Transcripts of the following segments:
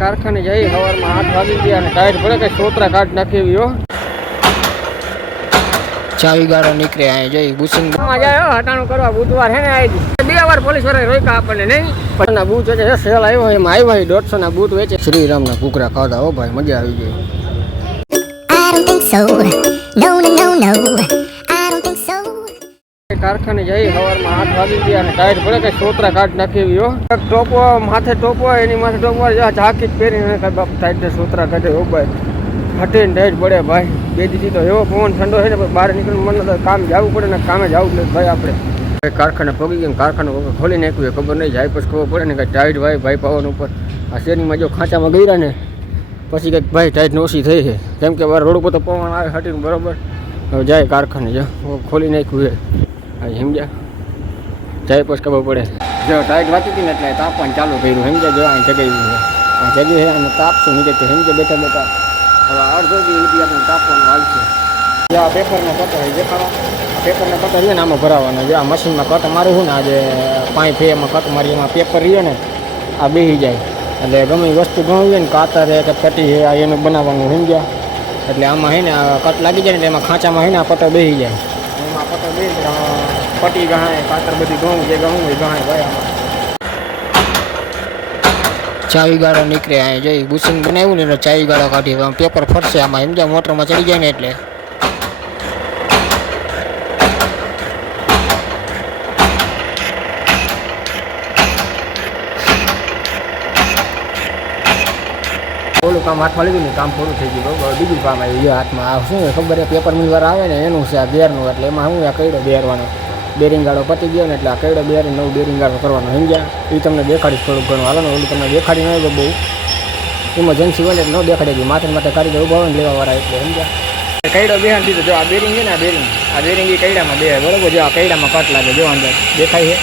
કારખાને જઈ સવારમાં 8 વાગી ગયા અને ટાયર ભરે કે સોતરા કાઢ નાખી હો. ચાવી ગાડો નીકળે અહીં જઈ બુસિંગ જાય હટાણું કરવા બુધવાર હે ને આવી 2 વાર પોલીસ વાળા રોક્યા આપણને નહીં પણ બૂથ વેચે સેલ આવ્યો એમાં આવ્યા 150 ના બૂથ વેચે શ્રીરામના કુકરા ખાધા હો ભાઈ મજા આવી ગઈ. કારખાને જઈ સવારમાં 8 વાગી ગયા અને ટાયર ભરે કે સોતરા કાઢ નાખી હો. ટોપો માથે ટોપો એની માથે ટોપો જાકેટ પહેરીને ટાયર સોતરા કાઢે હો ભાઈ હટે ને ટાયર પડે ભાઈ. 2 દીધી તો એવો પવન ઠંડો છે ને બહાર નીકળીને મને કામ જવું પડે ને કામે જવું પડે ભાઈ. આપણે કારખાને પગી ગયા કારખાનું ખોલી નાખ્યું ખબર નહીં જાય પછી ખબર પડે ને કે ટાઈટ ભાઈ પવન ઉપર આ શેરીમાં જો ખાંચામાં ગયા ને પછી કંઈક ભાઈ ટાઈટ ઓછી થઈ છે કેમ કે રોડ ઉપર તો પવન આવે હટીને બરોબર. હવે જાય કારખાને જો ખોલી નાખ્યું છે સમજ્યા જાય પછી ખબર પડે. જો ટાઈટ વાંચી હતી ને એટલે તાપવાનું ચાલુ કર્યું સમજ્યા. જો અહીં જગાવ્યું છે આ જગ્યા છે અને તાપશું નીચે સમજે બેઠા બેઠા હવે અડધો સુધી આપણે તાપવાનું હાલશે. જે આ પેપરના પત્તા હોય દેખાડો પેપરના કટર રહ્યો ને આમાં ભરાવાના જે આ મશીનમાં કટ મારું છું ને આજે 5 ફેમાં કટ મારી એમાં પેપર રહ્યો ને આ બેસી જાય એટલે ગમે વસ્તુ ગણવી ને કાતર કે પટ્ટી છે આ એનું બનાવવાનું સમજ્યા. એટલે આમાં છે ને આ કટ લાગી જાય ને એમાં ખાંચામાં છે ને આ કટર બેસી જાય એમાં કટર બેસી પટ્ટી ગણાય કાતર બધી ઘઉં જે ઘઉં હોય ગણાય ભાઈ. આમાં ચાવી ગાડો નીકળે અહીં જઈ બુસિંગ બનાવ્યું ને એટલે ચાવી ગાડો કાઢી પેપર ફરશે આમાં સમજ્યા મોટરમાં ચડી જાય ને એટલે. ઓલું કામ હાથમાં લીધું ને કામ પૂરું થઈ ગયું બીજું કામ આવ્યું ગયું હાથમાં. આ શું ખબર પેપર મિલવાર આવે ને એનું છે આ બેરનું એટલે એમાં શું આ કઈડો બેરવાનો બેરિંગ ગાડો પતી ગયો ને એટલે આ કઈડો બેર નવું બેરિંગ ગાડો કરવાનો સમજ્યા. એ તમને દેખાડીશ થોડુંક ઘણું હાલો ને ઓલું તમને દેખાડી ન હોય બહુ ઇમરજન્સી હોય એટલે ન દેખાડી ગયું માથે માથે કાઢી ઉભા હોય ને લેવાવાળા એટલે સમજ્યા. કઈડો બેહાડી દીધો જો આ બેરિંગ છે ને આ બેરિંગ એ કઈડામાં બે બરોબર. જો આ કઈડામાં કટ લાગે જો અંદર દેખાય છે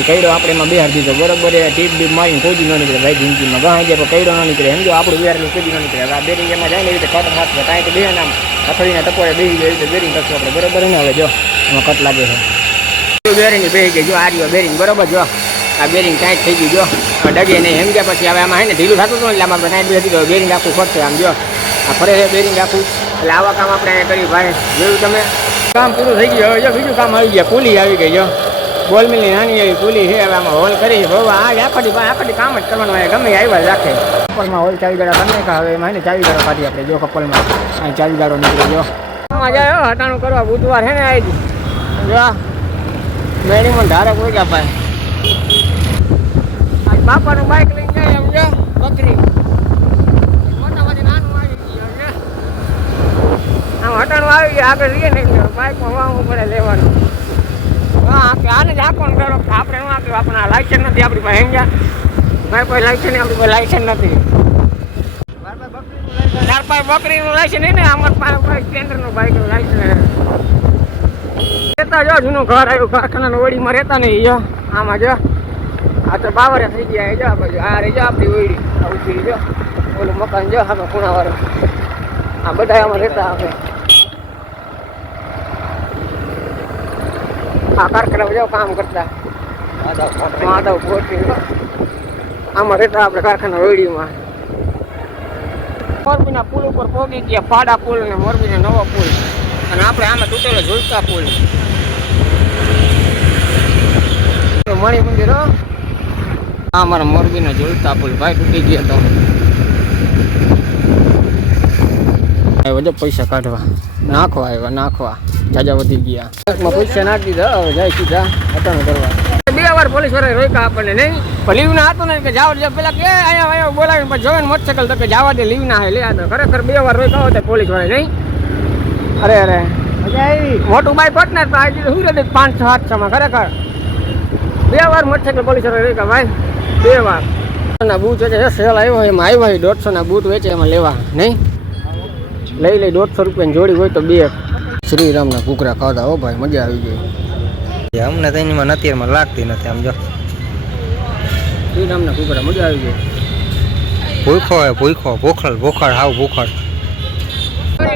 એ કઈડો આપણે એમાં બેહાડી દીધો બરોબર. એ ટીપ બીપ મારીને કોઈ ન નીકળે ભાઈ જિંદગીમાં ગહાઈ જાય પણ કઈડો ન નીકળે સમજો આપણું બેહારેલું કોઈ ન નીકળે. આ બેરિંગ એમાં જાય ને એ રીતે કટ માથે કાંઈ તો બે નામ અથડીને ટપોરે બેસી જાય રીતે બેરિંગ કરશું આપણે બરોબર ને. હવે જો એમાં કટ લાગે છે બેરિંગ બેસી ગઈ જો આ રહ્યો બેરિંગ બરોબર. જો આ બેરિંગ ટાઈટ થઈ ગયું જો ડગે નહીં સમજ્યા. પછી હવે આમાં હે ને ઢીલું થતું હતું એટલે આમાં ટાઈટ બેસી દીધો બેરિંગ આખું ફરશે આમ જો આ ફરે છે બેરિંગ આખું. એટલે આવા કામ આપણે અહીંયા કર્યું ભાઈ જોયું તમે કામ પૂરું થઈ ગયું. હવે જો બીજું કામ આવી ગયા પુલી આવી ગઈ જો બોલ મિલની નાની એવી પુલી છે. હવે આમાં હોલ કરી છે બહુ આ આખડી કામ જ કરવાનું હોય ગમે આવ્યા રાખે. કપલમાં હોલ ચાવી ગાડો કરી નાખા હવે એમાં ને ચાવી ગાડો કાઢી આપણે જો કપલમાં અહીં ચાવી ગાડો નીકળે જો જાય હટાણું કરવા બુધવાર છે ને આવી જો મેડીમાં ધારે કોઈ ગયા ભાઈ બાપાનું બાઇક લઈને જાય એમ જો બકરી મોટામાંથી નાનું આવી ગયું આમ હટાણું આવી ગયા આગળ રહીએ ને બાઇકમાં વાવવું પડે લેવાનું. હા આને જ આપવાનું કરો આપણે શું આપ્યું આપણા લાઇસન્સ નથી આપણી પાસે સમજ્યા. મારી પાસે લાઇસન્સ આપણી પાસે લાઇસન્સ નથી. ચાર પાંચ બકરીનું લાઇસન્સ નહીં ને અમારે પાસે સ્ટેન્ડરનું બાઇકનું લાઇસન્સ રહેતા જો જૂનું ઘર આવ્યું કારખાનાનું ઓળીમાં રહેતા નહીં જો આમાં જો આ તો બાવરે થઈ ગયા જો બાજુ આ રહી જો આપણી ઓળી ઉભી જો ઓલું મકાન જો આમાં ખૂણાવાળું આ બધા આમાં રહેતા આપણે આ કારખાના જો કામ કરતા માધવ પોટી આમાં રહેતા આપણે કારખાના ઓળીમાં. મોરબીના પુલ ઉપર પહોંચી ગયા પાડા પુલ ને મોરબીનો નવો પુલ અને આપણે આમાં તૂટેલો ઝુલતા પુલ મણી મંદિર હા અમારા મોરબીનો ઝુલતા પુલ ભાઈ તૂટી ગયો તો આવ્યો પૈસા કાઢવા નાખવા જાજા વધી ગયા પૈસા નાખી દીધા હવે જાય સીધા હટાણું કરવા. 2 વાર પોલીસ વાળા રોક્યા આપણને નહીં પણ લીવ ના હતું ને કે જાવ પેલા કે અહીંયા બોલાવીને પછી જોવે ને મોટરસાઇકલ તો કે જવા દે લીવ ના હે લે ખરેખર 2 વાર રોક્યા હતા પોલીસ વાળા નહીં. અરે મોટું બાઈક હોત ને તો આ શું રહે 500-700 માં ખરેખર 2 વાર મોટરસાઇકલ પોલીસ વાળા રોક્યા ભાઈ 2 વાર. ના બૂથ વેચે સેલ આવ્યો એમાં આવ્યા 150 ના બૂથ વેચે એમાં લેવા નહીં લઈ 150 રૂપિયાની જોડી હોય તો 2 શ્રીરામના કુકરા ખાધા હો ભાઈ મજા આવી ગઈ. અમને તો એમાં નથી એમાં લાગતી નથી આમ જો શ્રીરામના કુકરા મજા આવી ગઈ. ભૂખડ હાવ ભૂખડ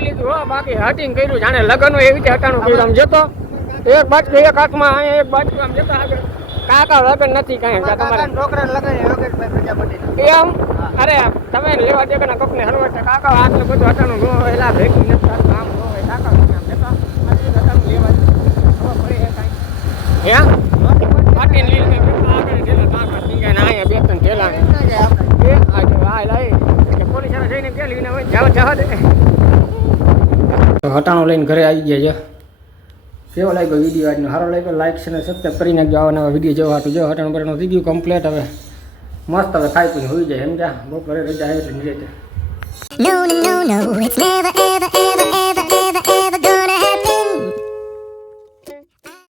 લીધું હો બાકી હટીને કર્યું જાણે લગન હોય એવી રીતે હટાણું કર્યું આમ જતો એક બાજુ એક હાથમાં અહીંયા એક બાજુ આમ જતા આગળ કાકા લગન નથી કાંઈ તમારે છોકરા લગન એમ અરે હલવા દે કે ના કોકને હલવા દે કાકા આટલું બધું હટાણું ન હોય એલા ભેગું નથી થતું કામ ન હોય કાકા તમે આમ દેતા આટલું હટાણું લેવા ખબર પડે હે કાંઈ પાટીને લીધે આગળ ઠેલા કાકા ટીંગાને અહીંયા બે ત્રણ ઠેલા એ આજે આ લાઈ એટલે પોલીસ વાળા જઈને કે લઈને હોય જવા દે હટાણું લઈને ઘરે આવી ગયા છે. કેવો લાગ્યો વિડીયો આજનો? સારો લાગ્યો લાઈક છે ને સબસ્ક્રાઈબ કરી નાખજો. આવા નવા વિડીયો જોવા હતું જો હટાણું બટાણું થઈ ગયું કમ્પ્લીટ. હવે મસ્ત હવે ખાઈ પીને હોઈ જાય સમજ્યા. બપોરે રજા આવે એટલે નીકળે. No, no, no, no, it's never, ever, ever, ever.